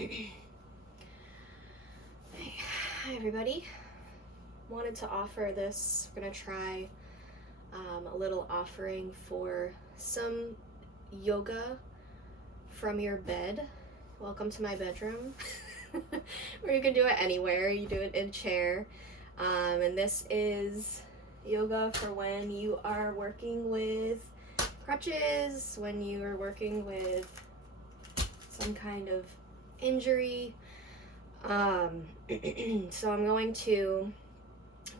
Hi everybody. Wanted to offer this. We're gonna try a little offering for some yoga from your bed. Welcome to my bedroom. Or you can do it anywhere. You do it in a chair. And this is yoga for when you are working with crutches, when you are working with some kind of injury. So I'm going to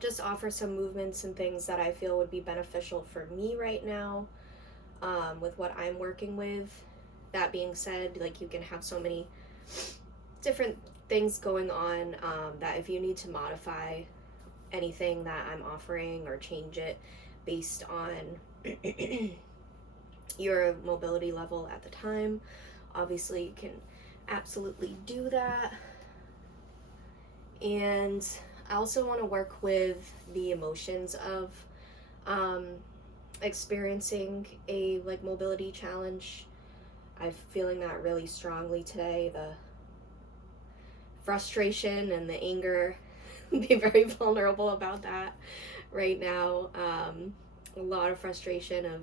just offer some movements and things that I feel would be beneficial for me right now, with what I'm working with. That being said, like, you can have so many different things going on, that if you need to modify anything that I'm offering or change it based on your mobility level at the time, obviously you can absolutely do that. And I also want to work with the emotions of experiencing a mobility challenge. I'm feeling that really strongly today, the frustration and the anger. Be very vulnerable about that right now. A lot of frustration of,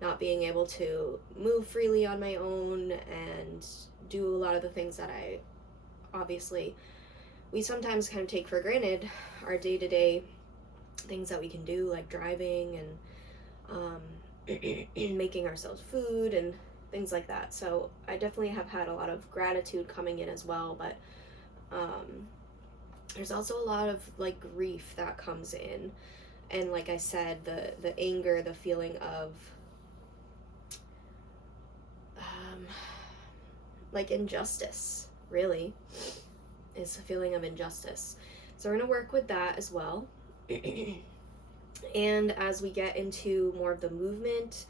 not being able to move freely on my own and do a lot of the things that we sometimes kind of take for granted, our day-to-day things that we can do, like driving and making ourselves food and things like that. So I definitely have had a lot of gratitude coming in as well, but there's also a lot of grief that comes in, and like I said, the anger, the feeling of injustice, really, is a feeling of injustice. So we're going to work with that as well. And as we get into more of the movement,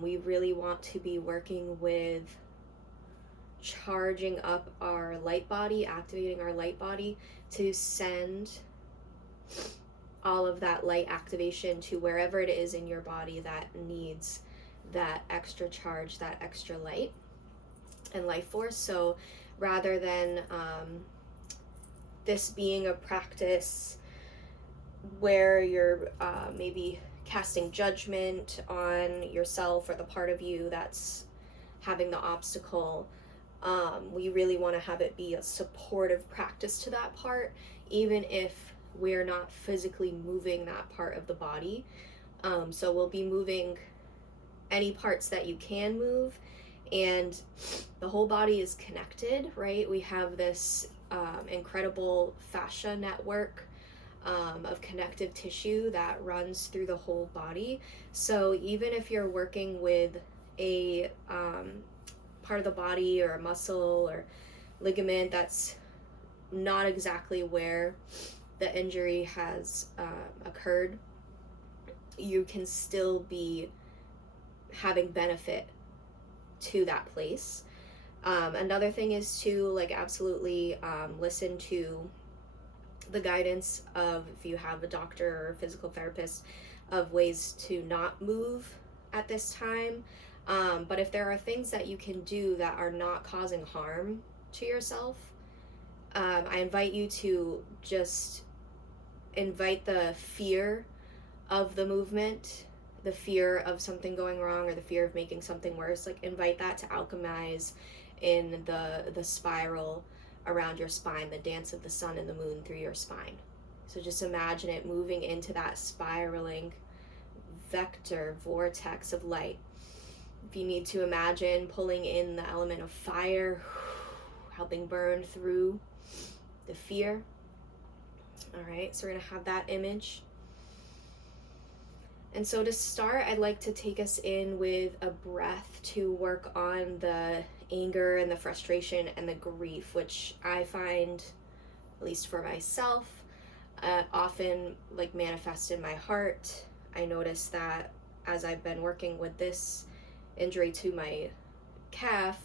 we really want to be working with charging up our light body, activating our light body to send all of that light activation to wherever it is in your body that needs that extra charge, that extra light and life force. So rather than this being a practice where you're maybe casting judgment on yourself or the part of you that's having the obstacle, we really want to have it be a supportive practice to that part, even if we're not physically moving that part of the body. So we'll be moving any parts that you can move, and the whole body is connected, right? We have this incredible fascia network of connective tissue that runs through the whole body. So even if you're working with a part of the body or a muscle or ligament that's not exactly where the injury has occurred, you can still be having benefit to that place. Another thing is to absolutely listen to the guidance of, if you have a doctor or a physical therapist, of ways to not move at this time. But if there are things that you can do that are not causing harm to yourself, I invite you to just invite the fear of the movement, the fear of something going wrong or the fear of making something worse. Invite that to alchemize in the spiral around your spine, the dance of the sun and the moon through your spine. So just imagine it moving into that spiraling vector, vortex of light. If you need to imagine pulling in the element of fire, helping burn through the fear. All right, so we're going to have that image. And so to start, I'd like to take us in with a breath to work on the anger and the frustration and the grief, which I find, at least for myself, often manifest in my heart. I notice that as I've been working with this injury to my calf,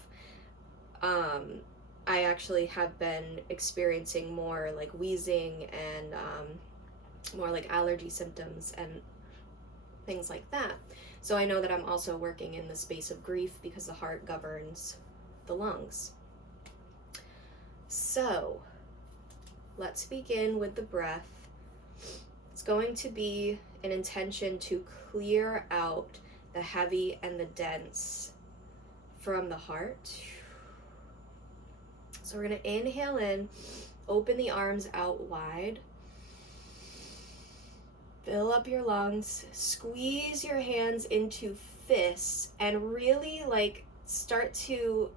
I actually have been experiencing more wheezing and more allergy symptoms and things like that. So I know that I'm also working in the space of grief because the heart governs the lungs. So let's begin with the breath. It's going to be an intention to clear out the heavy and the dense from the heart. So we're going to inhale in, open the arms out wide. Fill up your lungs, squeeze your hands into fists, and really like start to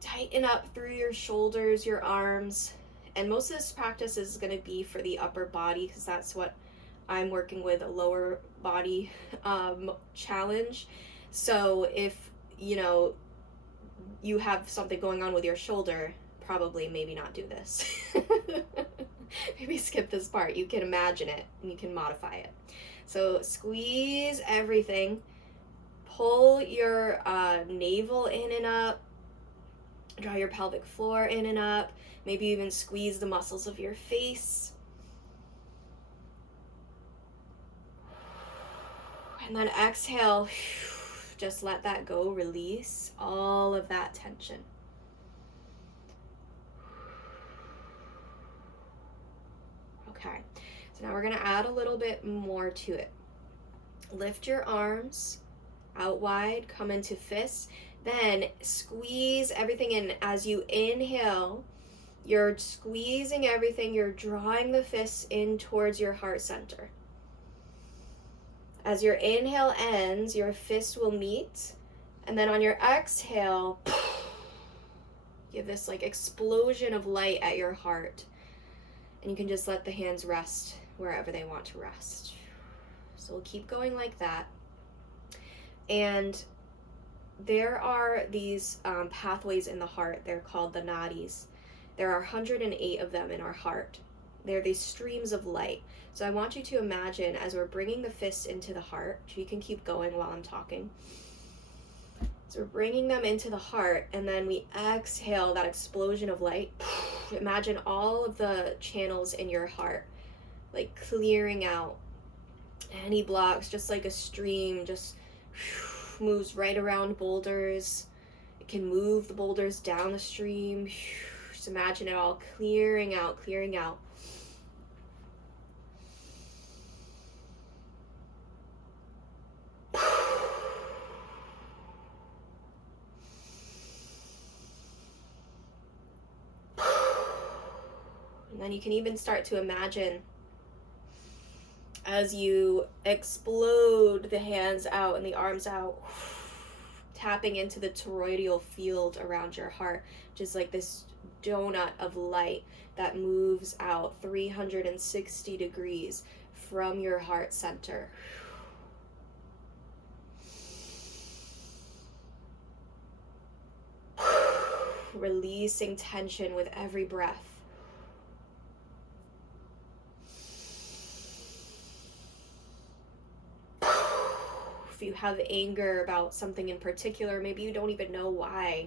tighten up through your shoulders, your arms. And most of this practice is going to be for the upper body, because that's what I'm working with, a lower body challenge. So if you have something going on with your shoulder, probably maybe not do this. Maybe skip this part. You can imagine it and you can modify it. So squeeze everything. Pull your navel in and up. Draw your pelvic floor in and up. Maybe even squeeze the muscles of your face. And then exhale. Just let that go. Release all of that tension. Okay, so now we're going to add a little bit more to it. Lift your arms out wide, come into fists, then squeeze everything in. As you inhale, you're squeezing everything, you're drawing the fists in towards your heart center. As your inhale ends, your fists will meet, and then on your exhale, give this like explosion of light at your heart. And you can just let the hands rest wherever they want to rest. So we'll keep going like that. And there are these pathways in the heart. They're called the nadis. There are 108 of them in our heart. They're these streams of light. So I want you to imagine as we're bringing the fists into the heart, you can keep going while I'm talking. So we're bringing them into the heart, and then we exhale that explosion of light. Imagine all of the channels in your heart, like clearing out any blocks, just like a stream, just moves right around boulders. It can move the boulders down the stream. Just imagine it all clearing out, clearing out. And then you can even start to imagine as you explode the hands out and the arms out, tapping into the toroidal field around your heart, which is like this donut of light that moves out 360 degrees from your heart center. Releasing tension with every breath. If you have anger about something in particular, maybe you don't even know why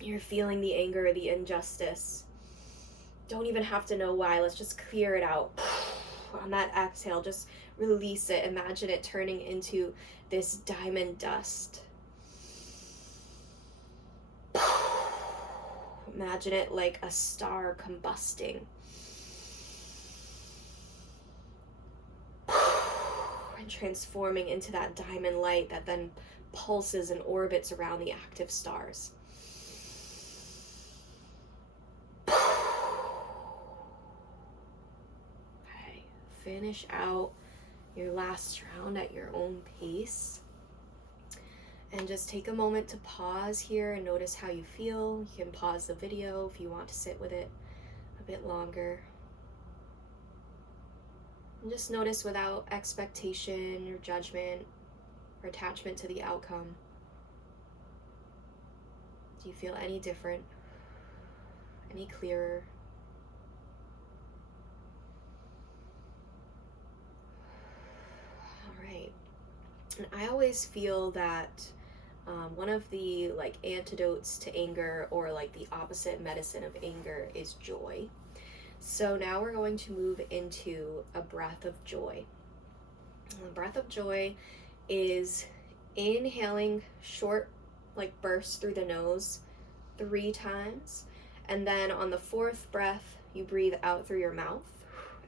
you're feeling the anger or the injustice. Don't even have to know why. Let's just clear it out. On that exhale, just release it. Imagine it turning into this diamond dust. Imagine it like a star combusting. And transforming into that diamond light that then pulses and orbits around the active stars. Okay, finish out your last round at your own pace. And just take a moment to pause here and notice how you feel. You can pause the video if you want to sit with it a bit longer. And just notice without expectation or judgment or attachment to the outcome. Do you feel any different? Any clearer? All right. And I always feel that one of the antidotes to anger, or the opposite medicine of anger, is joy. So now we're going to move into a breath of joy. And the breath of joy is inhaling short, like burst through the nose 3 times. And then on the 4th breath, you breathe out through your mouth.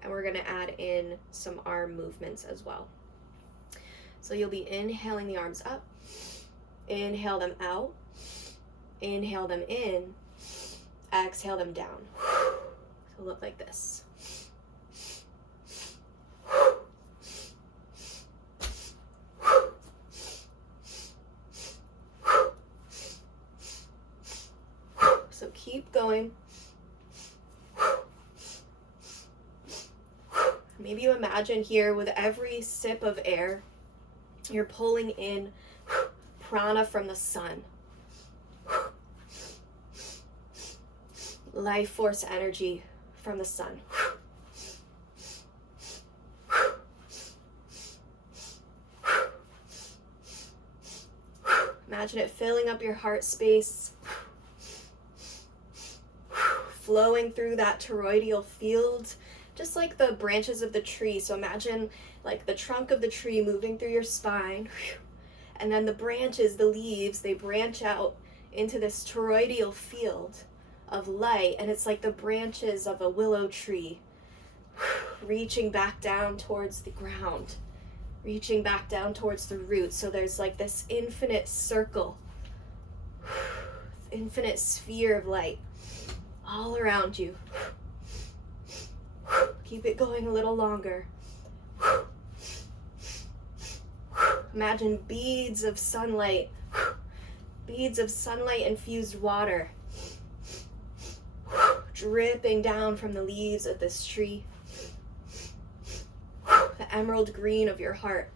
And we're going to add in some arm movements as well. So you'll be inhaling the arms up, inhale them out, inhale them in, exhale them down. So look like this. So keep going. Maybe you imagine here with every sip of air, you're pulling in prana from the sun. Life force energy from the sun. Imagine it filling up your heart space, flowing through that toroidal field, just like the branches of the tree. So imagine like the trunk of the tree moving through your spine, and then the branches, the leaves, they branch out into this toroidal field of light, and it's like the branches of a willow tree reaching back down towards the ground, reaching back down towards the roots. So there's like this infinite circle, infinite sphere of light all around you. Keep it going a little longer. Imagine beads of sunlight infused water dripping down from the leaves of this tree. The emerald green of your heart,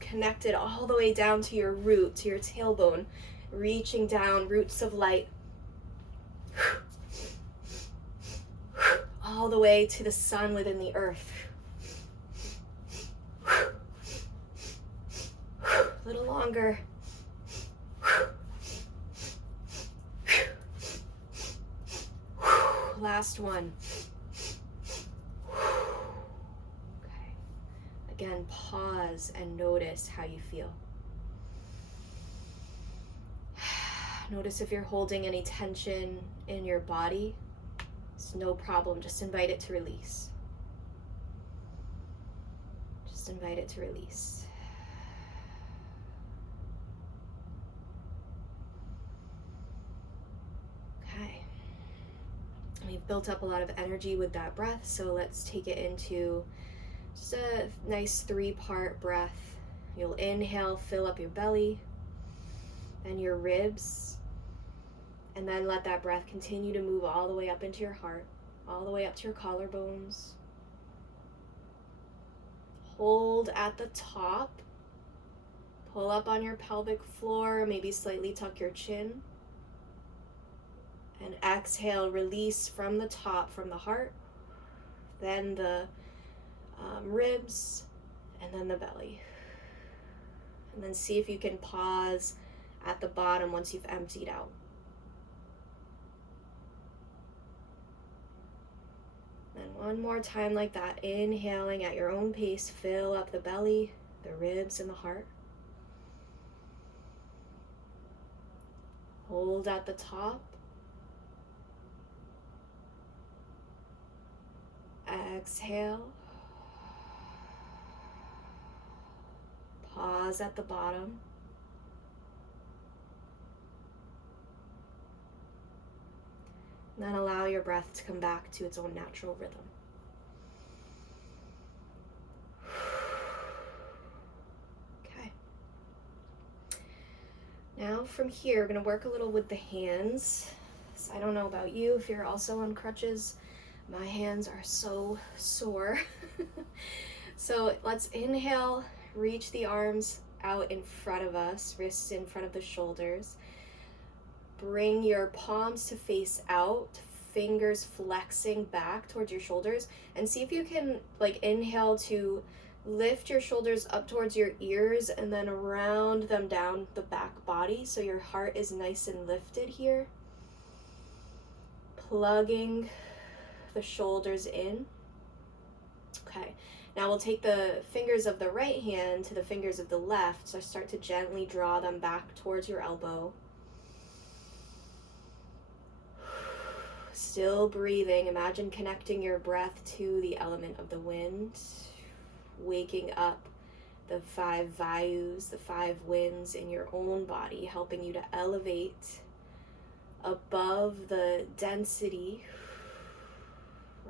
connected all the way down to your root, to your tailbone, reaching down, roots of light, all the way to the sun within the earth. A little longer. Last one. Okay. Again, pause and notice how you feel. Notice if you're holding any tension in your body. It's no problem. Just invite it to release. Just invite it to release. Okay. We've built up a lot of energy with that breath, so let's take it into just a nice 3-part breath. You'll inhale, fill up your belly and your ribs, and then let that breath continue to move all the way up into your heart, all the way up to your collarbones. Hold at the top. Pull up on your pelvic floor, maybe slightly tuck your chin. And exhale, release from the top, from the heart, then the ribs, and then the belly. And then see if you can pause at the bottom once you've emptied out. And one more time like that, inhaling at your own pace, fill up the belly, the ribs, and the heart. Hold at the top. Exhale. Pause at the bottom. And then allow your breath to come back to its own natural rhythm. Okay. Now from here, we're going to work a little with the hands. So I don't know about you, if you're also on crutches. My hands are so sore. So let's inhale, reach the arms out in front of us, wrists in front of the shoulders. Bring your palms to face out, fingers flexing back towards your shoulders, and see if you can inhale to lift your shoulders up towards your ears and then round them down the back body so your heart is nice and lifted here. Plugging the shoulders in. Okay, Now we'll take the fingers of the right hand to the fingers of the left, so start to gently draw them back towards your elbow. Still breathing. Imagine connecting your breath to the element of the wind, waking up the 5 vayus, the 5 winds in your own body, helping you to elevate above the density,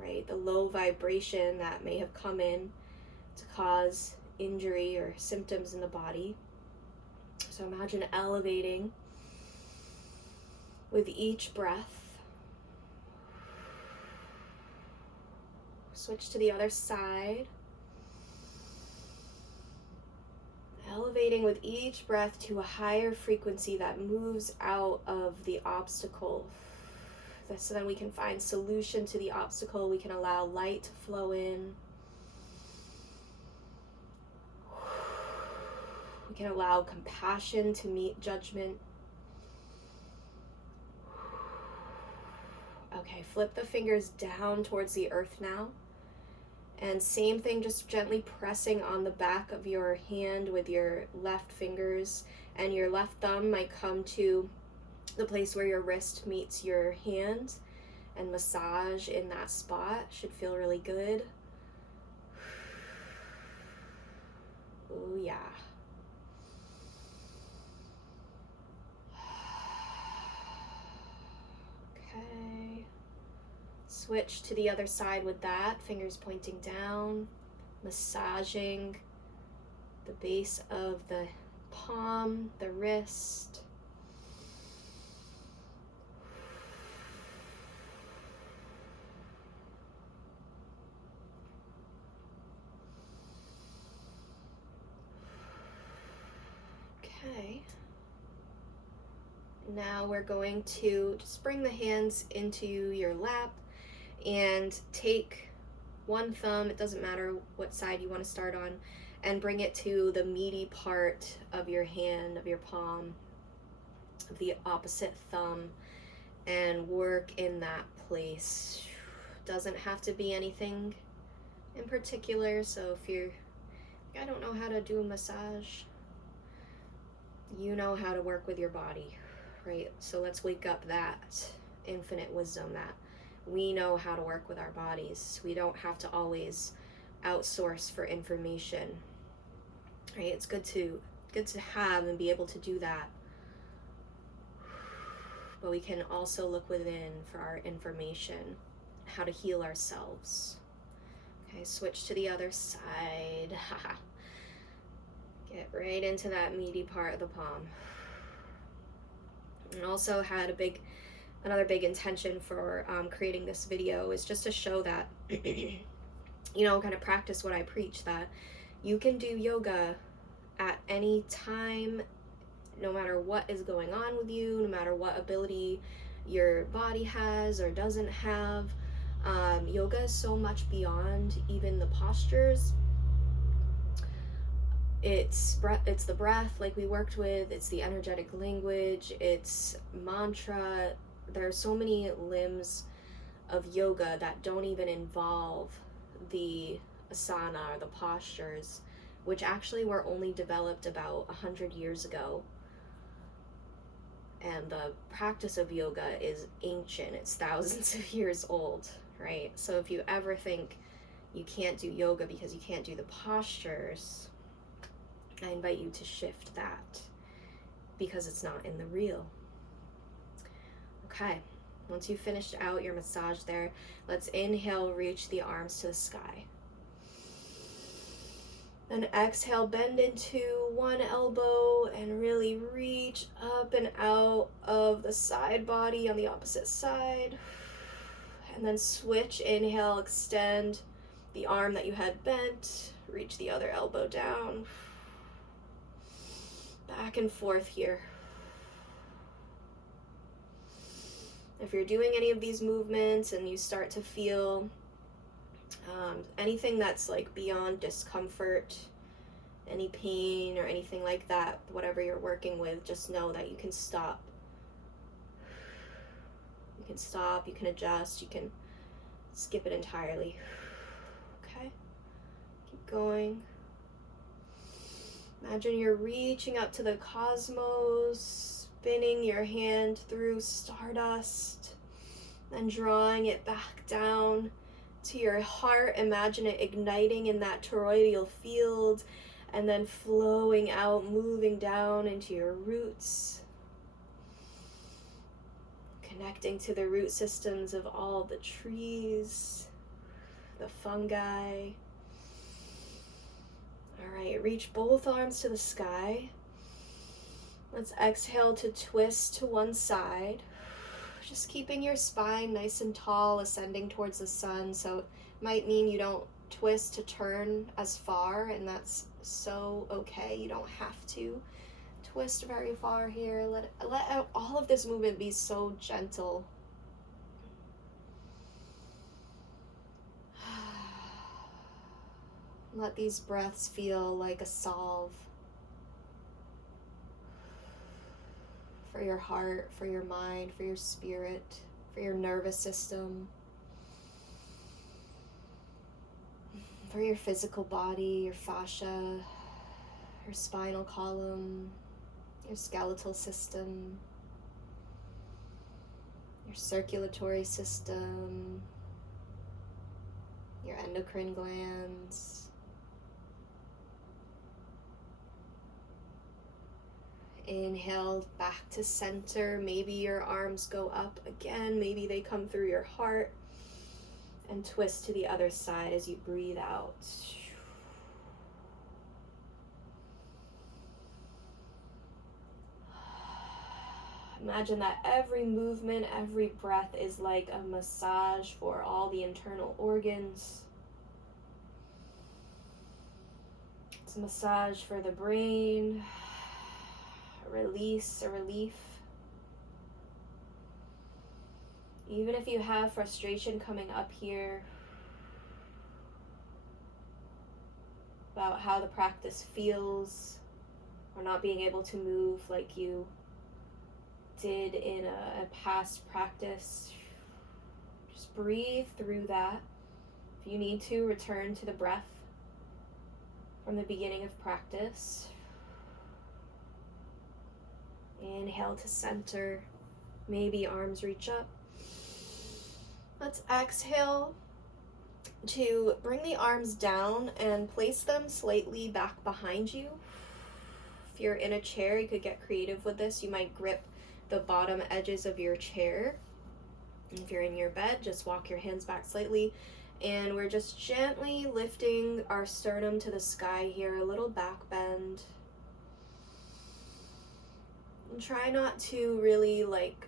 right? The low vibration that may have come in to cause injury or symptoms in the body. So imagine elevating with each breath. Switch to the other side. Elevating with each breath to a higher frequency that moves out of the obstacle. So then we can find solution to the obstacle. We can allow light to flow in. We can allow compassion to meet judgment. Okay, flip the fingers down towards the earth now. And same thing, just gently pressing on the back of your hand with your left fingers, and your left thumb might come to the place where your wrist meets your hand, and massage in that spot. Should feel really good. Oh yeah. Okay. Switch to the other side with that, fingers pointing down, massaging the base of the palm, the wrist. Okay. Now we're going to just bring the hands into your lap and take one thumb, it doesn't matter what side you want to start on, and bring it to the meaty part of your hand, of your palm, of the opposite thumb, and work in that place. Doesn't have to be anything in particular, so if you're, I don't know how to do a massage, you know how to work with your body, right? So let's wake up that infinite wisdom that we know how to work with our bodies. We don't have to always outsource for information, right? It's good to have and be able to do that. But we can also look within for our information, how to heal ourselves. Okay, switch to the other side. Get right into that meaty part of the palm. And also had another big intention for creating this video is just to show that, kind of practice what I preach, that you can do yoga at any time, no matter what is going on with you, no matter what ability your body has or doesn't have. Yoga is so much beyond even the postures. It's the breath, like we worked with, it's the energetic language, it's mantra. There are so many limbs of yoga that don't even involve the asana or the postures, which actually were only developed about 100 years ago. And the practice of yoga is ancient, it's thousands of years old, right? So if you ever think you can't do yoga because you can't do the postures, I invite you to shift that, because it's not in the real. Okay, once you've finished out your massage there, let's inhale, reach the arms to the sky. Then exhale, bend into one elbow and really reach up and out of the side body on the opposite side. And then switch, inhale, extend the arm that you had bent, reach the other elbow down. Back and forth here. If you're doing any of these movements and you start to feel anything that's like beyond discomfort, any pain or anything like that, whatever you're working with, just know that you can stop. You can stop, you can adjust, you can skip it entirely. Okay? Keep going. Imagine you're reaching up to the cosmos, spinning your hand through stardust, and drawing it back down to your heart. Imagine it igniting in that toroidal field, and then flowing out, moving down into your roots, connecting to the root systems of all the trees, the fungi. All right, reach both arms to the sky. Let's exhale to twist to one side. Just keeping your spine nice and tall, ascending towards the sun. So it might mean you don't twist to turn as far, and that's so okay. You don't have to twist very far here. Let all of this movement be so gentle. Let these breaths feel like a salve for your heart, for your mind, for your spirit, for your nervous system, for your physical body, your fascia, your spinal column, your skeletal system, your circulatory system, your endocrine glands. Inhale back to center. Maybe your arms go up again. Maybe they come through your heart. And twist to the other side as you breathe out. Imagine that every movement, every breath is like a massage for all the internal organs. It's a massage for the brain. Release, a relief. Even if you have frustration coming up here about how the practice feels, or not being able to move like you did in a past practice, just breathe through that. If you need to, return to the breath from the beginning of practice. Inhale to center. Maybe arms reach up. Let's exhale to bring the arms down and place them slightly back behind you. If you're in a chair, you could get creative with this. You might grip the bottom edges of your chair. And if you're in your bed, just walk your hands back slightly. And we're just gently lifting our sternum to the sky here, a little back bend. And try not to really like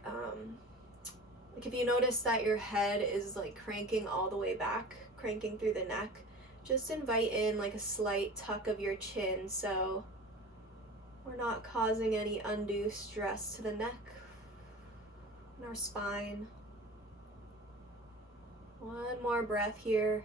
if you notice that your head is like cranking all the way back, cranking through the neck, just invite in like a slight tuck of your chin so we're not causing any undue stress to the neck and our spine. One more breath here.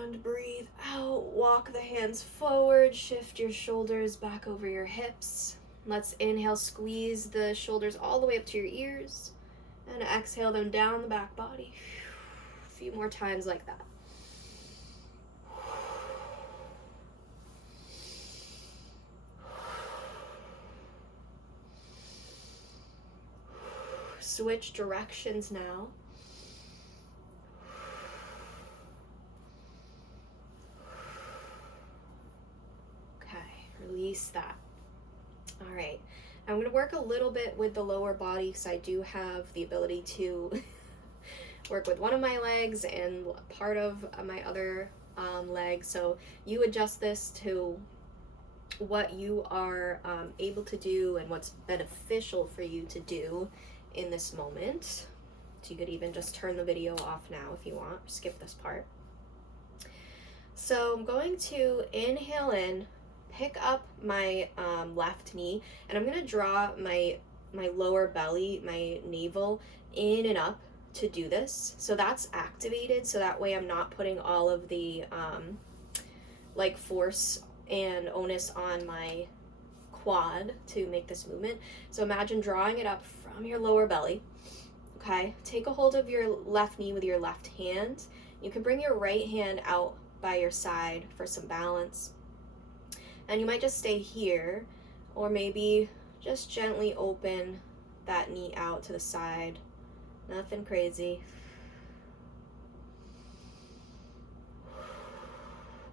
And breathe out, walk the hands forward, shift your shoulders back over your hips. Let's inhale, squeeze the shoulders all the way up to your ears, and exhale them down the back body. A few more times like that. Switch directions now. Release that. All right, I'm going to work a little bit with the lower body because I do have the ability to work with one of my legs and part of my other leg. So you adjust this to what you are able to do and what's beneficial for you to do in this moment. So you could even just turn the video off now if you want, skip this part. So I'm going to inhale in, pick up my left knee, and I'm going to draw my lower belly, my navel, in and up to do this. So that's activated, so that way I'm not putting all of the like force and onus on my quad to make this movement. So imagine drawing it up from your lower belly, Okay, take a hold of your left knee with your left hand. You can bring your right hand out by your side for some balance. And you might just stay here, or maybe just gently open that knee out to the side. Nothing crazy.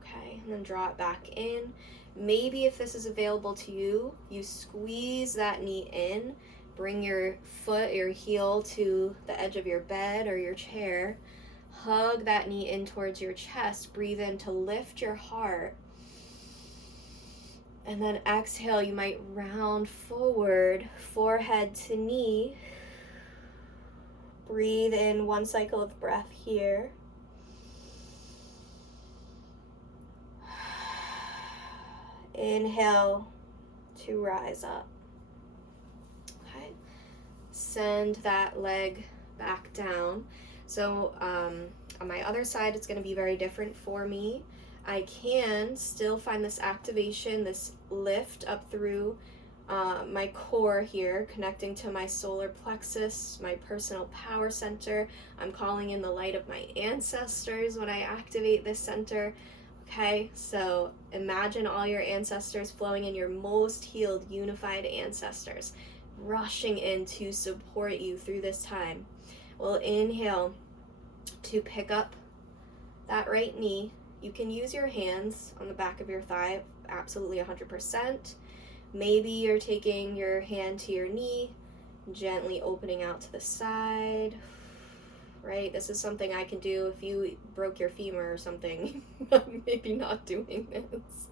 Okay, and then draw it back in. Maybe if this is available to you, you squeeze that knee in, bring your foot, your heel to the edge of your bed or your chair, hug that knee in towards your chest, breathe in to lift your heart, and then exhale, you might round forward, forehead to knee. Breathe in 1 cycle of breath here. Inhale to rise up. Okay. Send that leg back down. So on my other side, it's going to be very different for me. I can still find this activation, this lift up through my core here, connecting to my solar plexus, my personal power center. I'm calling in the light of my ancestors when I activate this center. Okay, so imagine all your ancestors flowing in, your most healed, unified ancestors, rushing in to support you through this time. We'll inhale to pick up that right knee. You can use your hands on the back of your thigh, absolutely 100%. Maybe you're taking your hand to your knee, gently opening out to the side. Right? This is something I can do if you broke your femur or something. I'm maybe not doing this.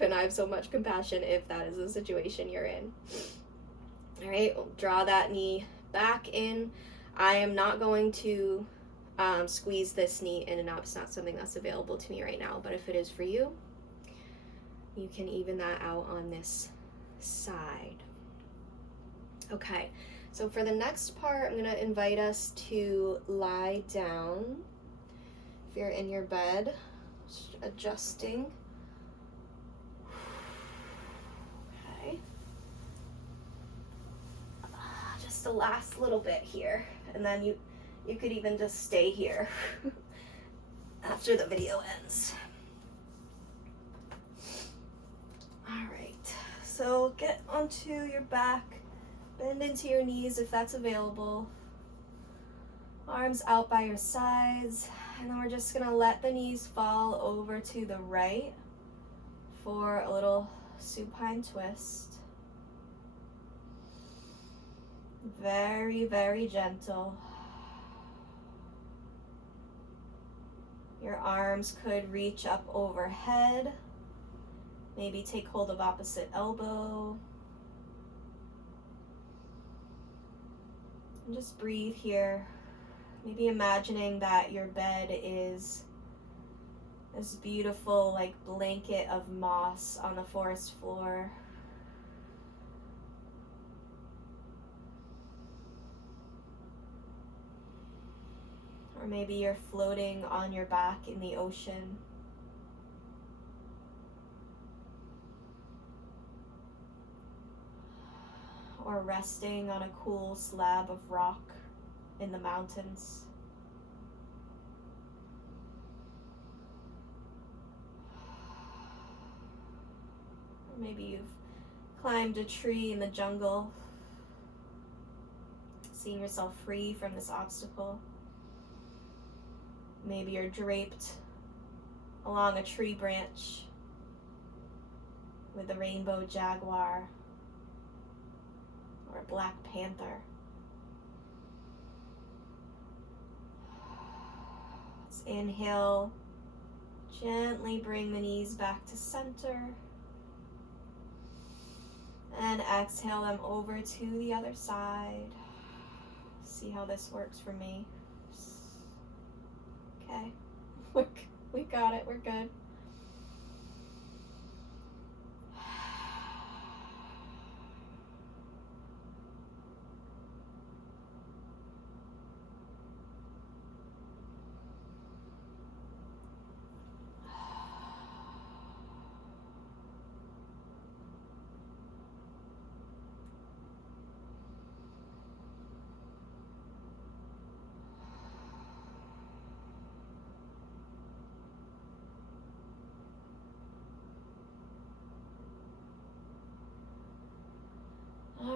And I have so much compassion if that is the situation you're in. All right, we'll draw that knee back in. I am not going to squeeze this knee in and up. It's not something that's available to me right now, but if it is for you, you can even that out on this side. Okay. So for the next part, I'm going to invite us to lie down. If you're in your bed, just adjusting. Okay. Just the last little bit here. And then you could even just stay here after the video ends. All right. So get onto your back. Bend into your knees if that's available. Arms out by your sides. And then we're just going to let the knees fall over to the right for a little supine twist. Very, very gentle. Your arms could reach up overhead. Maybe take hold of opposite elbow. And just breathe here. Maybe imagining that your bed is this beautiful like blanket of moss on the forest floor. Or maybe you're floating on your back in the ocean. Or resting on a cool slab of rock in the mountains. Or maybe you've climbed a tree in the jungle, seeing yourself free from this obstacle. Maybe you're draped along a tree branch with a rainbow jaguar or a black panther. Let's inhale, gently bring the knees back to center, and exhale them over to the other side. See how this works for me. Okay, we got it, we're good.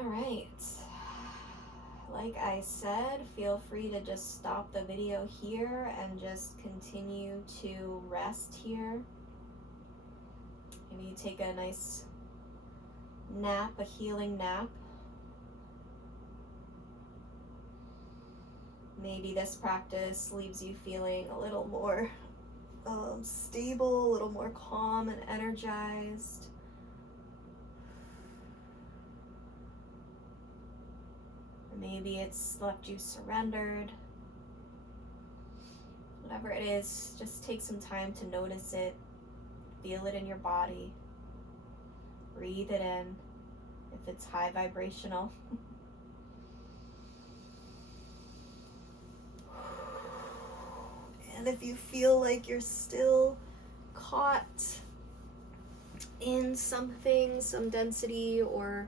All right. Like I said, feel free to just stop the video here and just continue to rest here. Maybe you take a nice nap, a healing nap. Maybe this practice leaves you feeling a little more stable, a little more calm and energized. Or maybe it's left you surrendered. Whatever it is, just take some time to notice it. Feel it in your body. Breathe it in if it's high vibrational. And if you feel like you're still caught in something, some density, or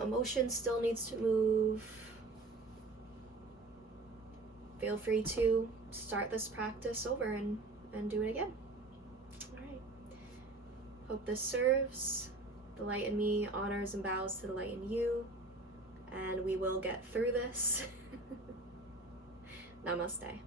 emotion still needs to move, feel free to start this practice over and do it again. All right. Hope this serves. The light in me honors and bows to the light in you, and we will get through this. Namaste.